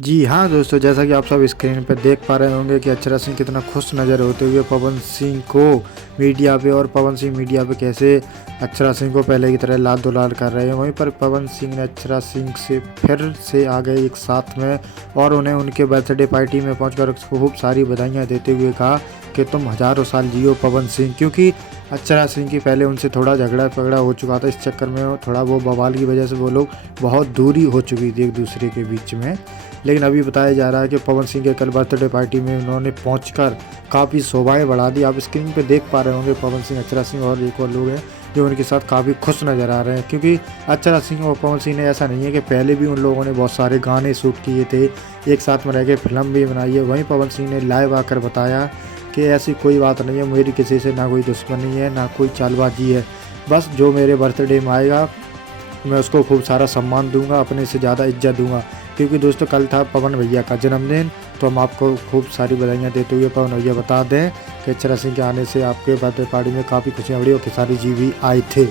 जी हाँ दोस्तों, जैसा कि आप सब स्क्रीन पर देख पा रहे होंगे कि अक्षरा सिंह कितना खुश नज़र होते हुए पवन सिंह को मीडिया पे, और पवन सिंह मीडिया पे कैसे अक्षरा सिंह को पहले की तरह लाड दुलार कर रहे हैं। वहीं पर पवन सिंह ने अक्षरा सिंह से फिर से आ गए एक साथ में, और उन्हें उनके बर्थडे पार्टी में पहुंचकर खूब सारी बधाइयां देते हुए कहा कि तुम हज़ारों साल जियो पवन सिंह। क्योंकि अक्षरा सिंह की पहले उनसे थोड़ा झगड़ा पगड़ा हो चुका था, इस चक्कर में थोड़ा वो बवाल की वजह से वो लोग बहुत दूरी हो चुकी थी एक दूसरे के बीच में। लेकिन अभी बताया जा रहा है कि पवन सिंह के कल बर्थडे पार्टी में उन्होंने पहुंचकर काफ़ी शोभाएं बढ़ा दी। आप स्क्रीन पे देख पा रहे होंगे पवन सिंह, अक्षरा सिंह और एक और लोग हैं जो उनके साथ काफ़ी खुश नज़र आ रहे हैं। क्योंकि अक्षरा सिंह और पवन सिंह ने, ऐसा नहीं है कि पहले भी उन लोगों ने बहुत सारे गाने शूट किए थे, एक साथ में रह के फिल्म भी बनाई है। वहीं पवन सिंह ने लाइव आकर बताया कि ऐसी कोई बात नहीं है, मेरी किसी से ना कोई दुश्मनी है ना कोई चालबाजी है, बस जो मेरे बर्थडे में आएगा मैं उसको खूब सारा सम्मान दूंगा, अपने से ज़्यादा इज्जत दूंगा। क्योंकि दोस्तों कल था पवन भैया का जन्मदिन, तो हम आपको खूब सारी बधाइयाँ देते हुए पवन भैया बता दें कि अक्षरा सिंह के आने से आपके बर्थडे पार्टी में काफ़ी खुशियाँ बढ़ी और खेसारी जी भी आए थे।